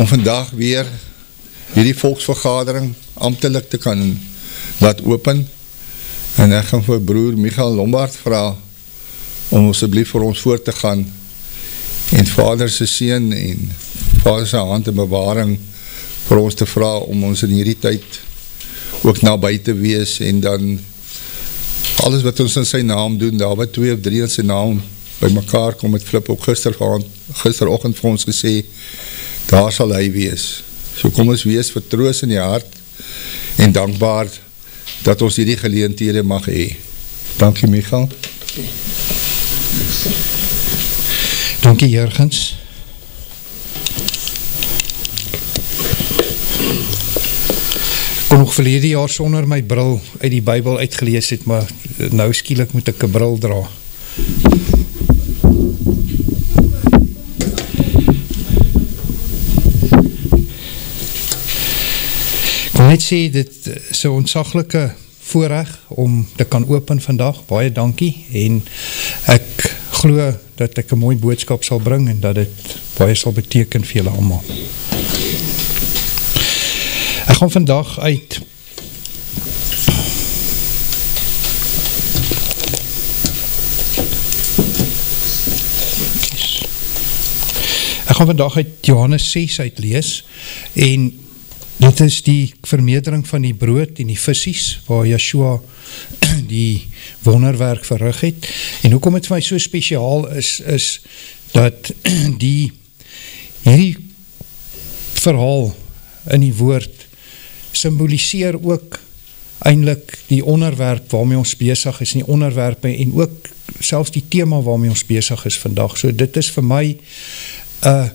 om vandag weer hierdie volksvergadering amptelik te kan laat open. En ek gaan vir broer Michael Lombard vra om asseblief vir ons voor te gaan en Vader se seën en Vader se hand en bewaring vir ons te vra om ons in hierdie tyd ook naby te wees en dan alles wat ons in sy naam doen, daar wat 2 of 3 in sy naam by mekaar kom, het Flip ook gisteroggend vir ons gesê, daar sal hy wees. So kom ons wees vertroos in die hart en dankbaar dat ons hierdie geleenthede mag hê. Dankie Michael. Dankie Jurgens. Ek kon nog verlede jaar sonder my bril uit die Bybel uitgelees het, maar nou skielik moet ek 'n bril dra. Ek wil net sê, dit is 'n ontsaglike voorreg om te kan open vandag, baie dankie, en ek glo dat ek 'n mooi boodskap sal bring en dat dit baie sal beteken vir julle almal. Ek gaan vandag uit Johannes 6 uitlees en dit is die vermeerdering van die brood en die visies waar Yeshua die wonderwerk verrig het. En hoekom het vir my so spesiaal is dat hierdie verhaal in die woord symboliseer ook eintlik die onderwerp waarmee ons besig is, die onderwerpe en ook selfs die tema waarmee ons besig is vandag. So dit is vir my 'n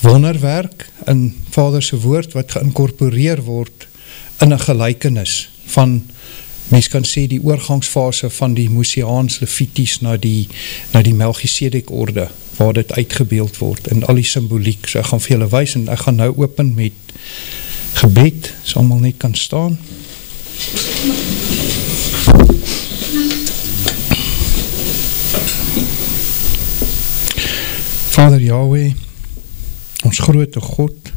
wonderwerk in Vader se woord wat geïnkorporeer word in 'n gelykenis van, mens kan sê, die oorgangsfase van die Mosiaans Levities na die Melchisedek orde, waar dit uitgebeeld word in al die symboliek. So ek gaan vir julle wys en ek gaan nou open met gebed, so almal net kan staan. Vader Yahweh, ons grote God,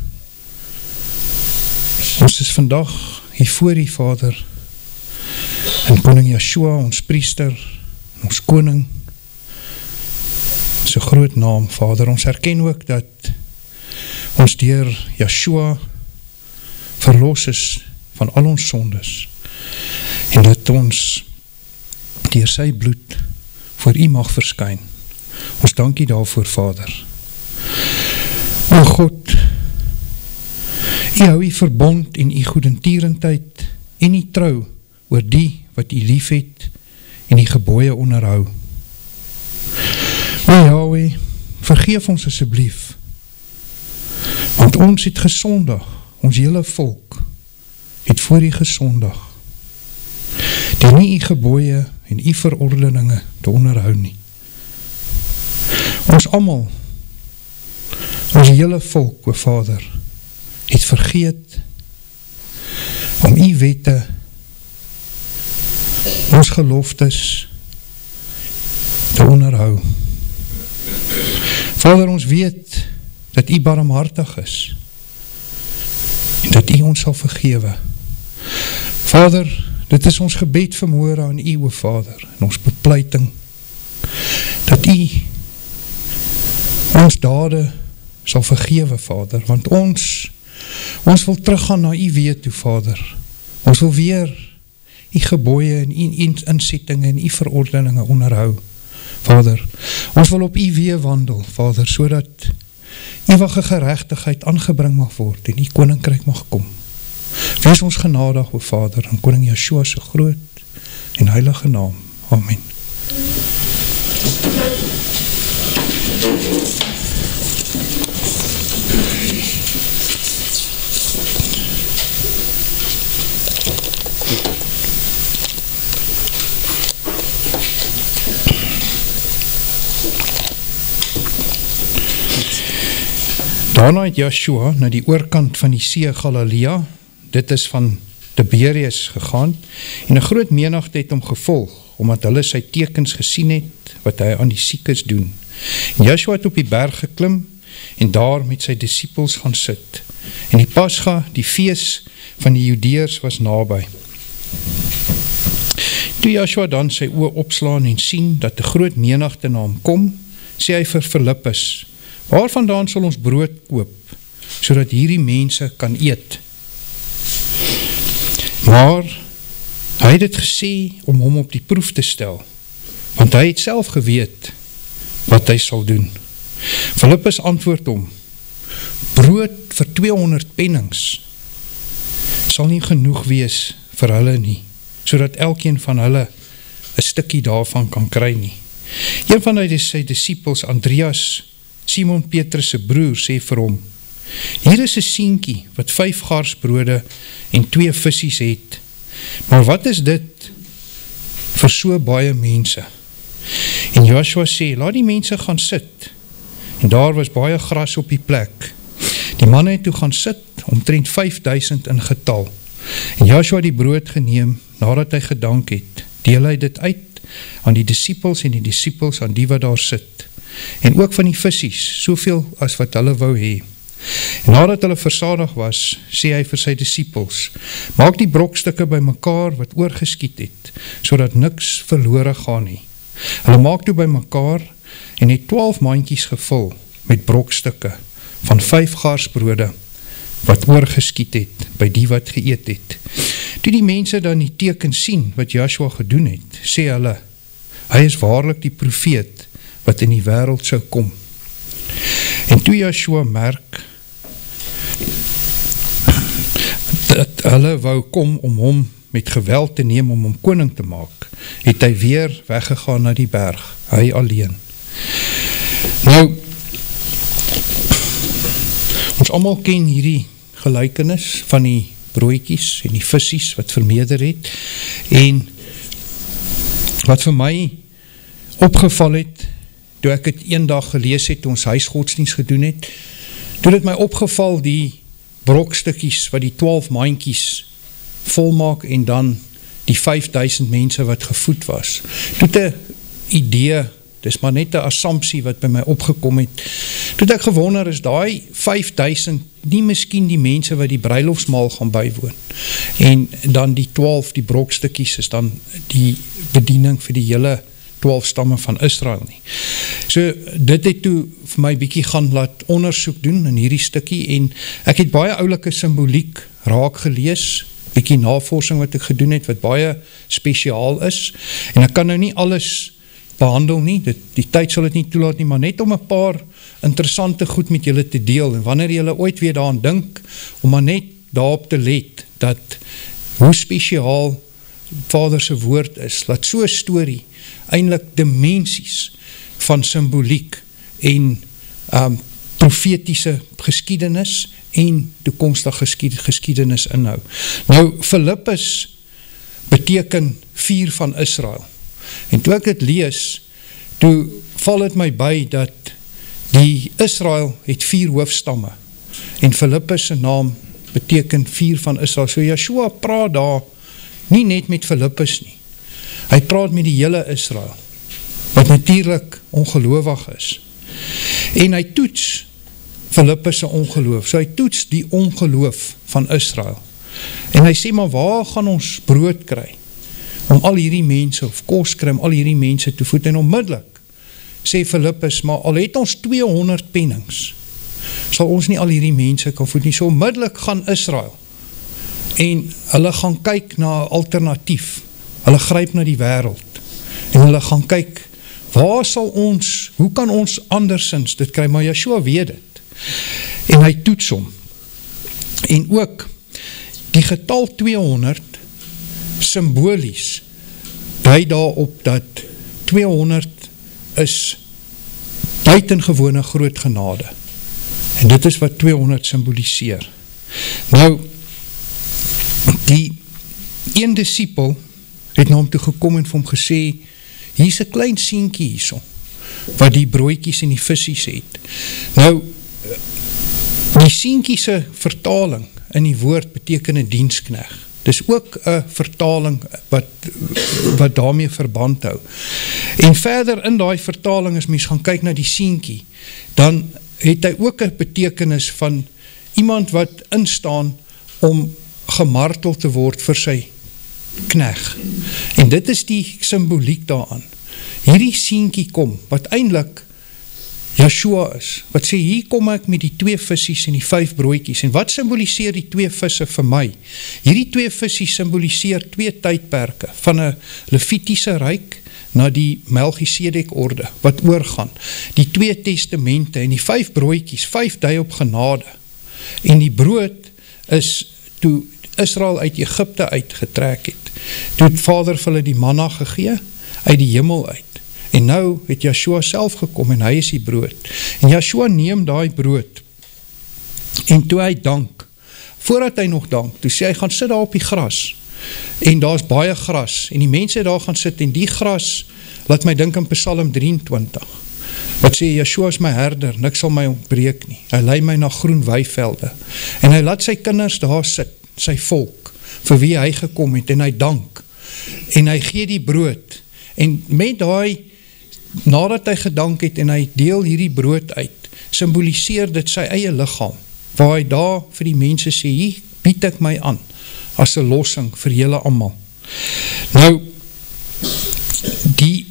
ons is vandag hier voor U, Vader, en Koning Yeshua, ons priester, ons koning, so groot naam, Vader. Ons erken ook dat ons deur Yeshua verlos is van al ons sondes en dat ons deur sy bloed voor U mag verskyn. Ons dank U daarvoor, Vader. O God, U hou U verbond en U goedertierendheid en U trou oor die wat U lief het en die gebooie onderhou. O Yahweh, vergeef ons asseblief, want ons het gesondig, ons hele volk het voor U gesondig, die nie U gebooie en U verordeninge te onderhou nie. Ons almal, ons hele volk, o Vader, het vergeet om U wette, ons geloftes te onderhou. Vader, ons weet dat U barmhartig is en dat U ons sal vergewe. Vader, dit is ons gebed vanmôre aan U, o Vader, en ons bepleiting dat U ons dade sal vergewe, Vader, want ons wil teruggaan na U weë toe, Vader. Ons wil weer U gebooie en U insettinge en U verordeninge onderhou, Vader. Ons wil op U weë wandel, Vader, sodat ewige geregtigheid aangebring mag word en U koninkryk mag kom. Wees ons genadig, o Vader, in Koning Yeshua se groot en heilige naam. Amen. Daarna het Yeshua na die oorkant van die see Galilea, dit is van Tiberias, gegaan, en 'n groot menigte het hom gevolg, omdat hulle sy tekens gesien het, wat hy aan die siekes doen. En Yeshua het op die berg geklim, en daar met sy disippels gaan sit. En die Pascha, die fees van die Judeërs, was naby. Toe Joshua dan sy oë opslaan en sien dat 'n groot menigte na hom kom, sê hy vir Filippus, waarvandaan sal ons brood koop, sodat hierdie mense kan eet? Maar hy het dit gesê om hom op die proef te stel, want hy het self geweet wat hy sal doen. Filippus antwoord hom, brood vir 200 pennings sal nie genoeg wees vir hulle nie, sodat elkeen van hulle 'n stukkie daarvan kan kry nie. Een van sy disippels, Andreas, Simon Petrus se broer, sê vir hom, hier is 'n seentjie wat 5 garsbrode en 2 vissies het, maar wat is dit vir so baie mense? En Joshua sê, laat die mense gaan sit, en daar was baie gras op die plek. Die manne het toe gaan sit, omtrent 5000 in getal. En Joshua die brood geneem, nadat hy gedank het, deel hy dit uit aan die disippels en die disippels aan die wat daar sit. En ook van die vissies, soveel as wat hulle wou hê. En nadat hulle versadig was, sê hy vir sy disippels, maak die brokstukke by mekaar wat oorgeskiet het, sodat niks verlore gaan nie. Hulle maak toe by mekaar en het 12 mandjies gevul met brokstukke van 5 garsbrode wat oorgeskiet het by die wat geëet het. Toe die mense dan die teken sien wat Joshua gedoen het, sê hulle, hy is waarlik die profeet wat in die wêreld sou kom. En toe Joshua merk dat hulle wou kom om hom met geweld te neem om hom koning te maak, het hy weer weggegaan na die berg, hy alleen. Nou, ons almal ken hierdie gelykenis van die broodjies en die vissies wat vermeerder het, en wat vir my opgeval het, toe ek het eendag gelees het, toe ons huisgodsdienst gedoen het, toe het my opgeval die brokstukkies wat die 12 mandjies volmaak en dan die 5000 mense wat gevoed was. Toe het 'n idee, dis maar net 'n assumpsie wat by my opgekom het, toe het ek gewonder, is daai 5000 nie miskien die mense wat die bruilofsmaal gaan bywoon, en dan die 12, die brokstukkies, is dan die bediening vir die hele 12 stamme van Israel nie. So dit het toe vir my bietjie gaan laat ondersoek doen in hierdie stukkie, en ek het baie oulike simboliek raak gelees, bietjie navorsing wat ek gedoen het, wat baie spesiaal is, en ek kan nou nie alles behandel nie, die tyd sal het nie toelaat nie, maar net om 'n paar interessante goed met julle te deel, en wanneer julle ooit weer daaraan dink, om maar net daarop te let, dat hoe spesiaal Vader se woord is, laat so 'n storie eintlik dimensies van simboliek en profetiese geskiedenis en toekomstige geskiedenis inhou. Nou, Filippus beteken 4 van Israel. En toe ek dit lees, toe val het my by dat die Israel het 4 hoofstamme, en Filippus se naam beteken 4 van Israel. So Joshua praat daar nie net met Filippus nie, hy praat met die hele Israel, wat natuurlik ongelowig is, en hy toets Filippus se ongeloof, so hy toets die ongeloof van Israel, en hy sê, maar waar gaan ons brood kry, om al hierdie mense, of kos kry, om al hierdie mense te voed, en onmiddellik, sê Filippus, maar al het ons 200 pennings, sal ons nie al hierdie mense kan voed nie, so onmiddellik gaan Israel, en hulle gaan kyk na 'n alternatief, hulle gryp na die wêreld, en hulle gaan kyk, waar sal ons, hoe kan ons andersins dit kry, maar Joshua weet dit, en hy toets hom, en ook, die getal 200, symbolies, dui daarop dat 200 is buitengewone groot genade, en dit is wat 200 symboliseer. Nou, die een discipel het na hom toe gekom en vir hom gesê, hier is 'n klein seentjie hierso, wat die broodjies en die vissies het. Nou, die seentjie se vertaling in die woord beteken 'n dienskneg. Dis ook 'n vertaling wat daarmee verband hou. En verder in daai vertaling, as mens gaan kyk na die seentjie, dan het hy ook 'n betekenis van iemand wat instaan om gemartel te word vir sy kneg. En dit is die symboliek daaraan. Hierdie seentjie kom, wat eintlik Yeshua is, wat sê, hier kom ek met die 2 vissies en die 5 broodjies, en wat symboliseer die 2 visse vir my? Hierdie 2 vissies symboliseer 2 tydperke, van 'n Levitiese ryk na die Melchisedek orde, wat oorgaan, die 2 testamente, en die 5 broodjies, 5 dui op genade, en die brood is, toe Israel uit Egypte uitgetrek het, toe het Vader vir hulle die manna gegee, uit die hemel uit, en nou het Yeshua self gekom, en hy is die brood, en Yeshua neem daai brood, en toe hy dank, voordat hy nog dank, toe sê hy, gaan sit daar op die gras, en daar is baie gras, en die mense daar gaan sit, en die gras, laat my dink in Psalm 23, wat sê, Yeshua is my herder, niks sal my ontbreek nie, hy lei my na groen weivelde, en hy laat sy kinders daar sit, sy volk, vir wie hy gekom het, en hy dank, en hy gee die brood, en met daai, nadat hy gedank het, en hy deel hierdie brood uit, symboliseer dit sy eie liggaam, waar hy daar vir die mense sê, hier bied ek my aan, as 'n lossing vir julle almal. Nou, die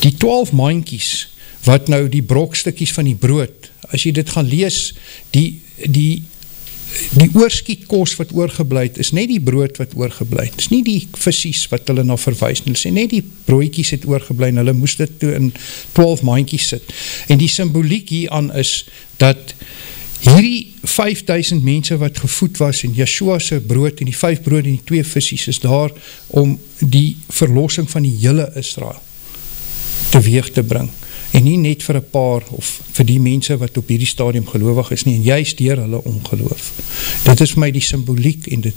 12 maandjies, wat nou die brokstukkies van die brood, as jy dit gaan lees, die oorskietkos wat oorgebleid is net die brood wat oorgebleid is, nie die vissies wat hulle na verwys, hulle sê net die broodjies het oorgebleid, hulle moes dit toe in 12 maandjies sit, en die symboliek hieraan is, dat hierdie 5000 mense wat gevoed was, en Yeshua se brood, en die 5 brood en die 2 vissies, is daar om die verlossing van die hele Israel teweeg te bring, en nie net vir 'n paar, of vir die mense wat op hierdie stadium gelowig is nie, en juist deur hulle ongeloof. Dit is vir my die symboliek, en dit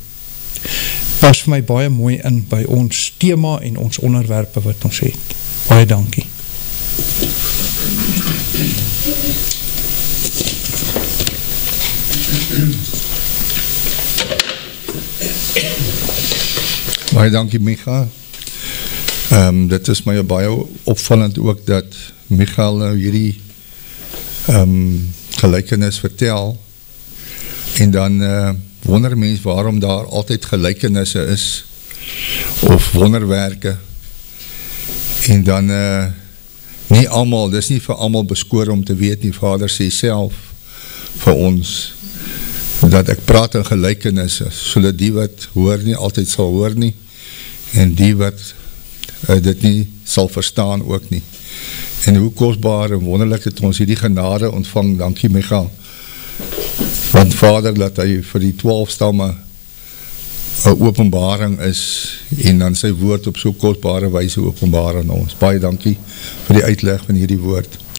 pas vir my baie mooi in, by ons tema en ons onderwerpe wat ons het. Baie dankie. Baie dankie, Micha. Dit is my baie opvallend ook, dat Michael nou hierdie gelykenis vertel, en dan wonder mens waarom daar altyd gelykenisse is, of wonderwerke, en dan nie almal, dis nie vir almal beskoor om te weet nie. Vader sê self vir ons, dat ek praat in gelykenisse, sodat die wat hoor nie altyd sal hoor nie, en die wat dit nie sal verstaan ook nie. En hoe kosbaar en wonderlik het ons hierdie genade ontvang, dankie Michael, want Vader, dat hy vir die 12 stamme 'n openbaring is, en dan sy woord op so kosbare wyse openbaar aan ons. Baie dankie vir die uitleg van hierdie woord.